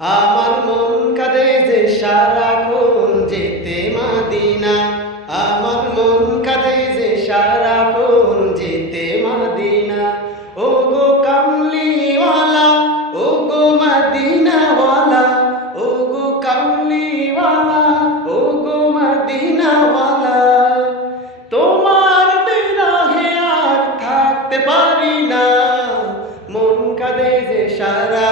আমার মন কাঁদে যে সারাক্ষণ যেতে মাদিনা। আমার মন কাঁদে যে সারাক্ষণ যেতে মাদিনা। ও গো কামলিওয়ালা ও গো মাদিনাওয়ালা ও গো কামলিওয়ালা ও গো মাদিনাওয়ালা। তোমার বিরহে আর থাকতে পারি না। মন কাঁদে যে সারাক্ষণ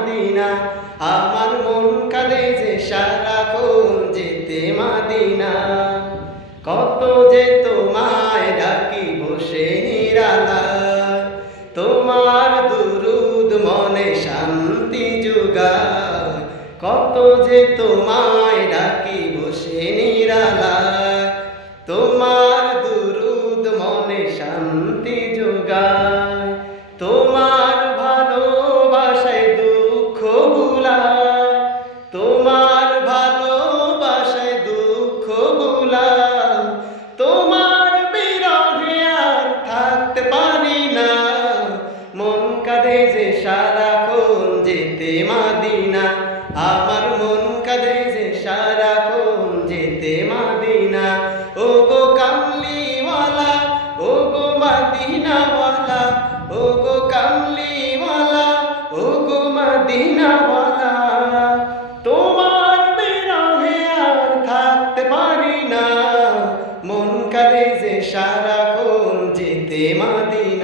মাদিনা। আমার মন কাঁদে যে সারাক্ষণ যেতে মাদিনা। কত যে তোমায় ডাকি বসে নিরালায়। তোমার দুরুদ মনে শান্তি যোগায়। কত যে তোমায় ডাকি বসে নিরালায়। তোমার দুরুদ মনে শান্তি যেতে মাদিনা, আমার মন কাঁদে যে সারা কোন যেতে মাদিনা। ও গো কামলিওয়ালা ও গো মাদিনাওয়ালা ও গো কামলিওয়ালা ও গো মাদিনাওয়ালা। তোমার বেরোহে আর থাকতে পারি না, মন কাঁদে যে সারা কোন যেতে মাদিনা।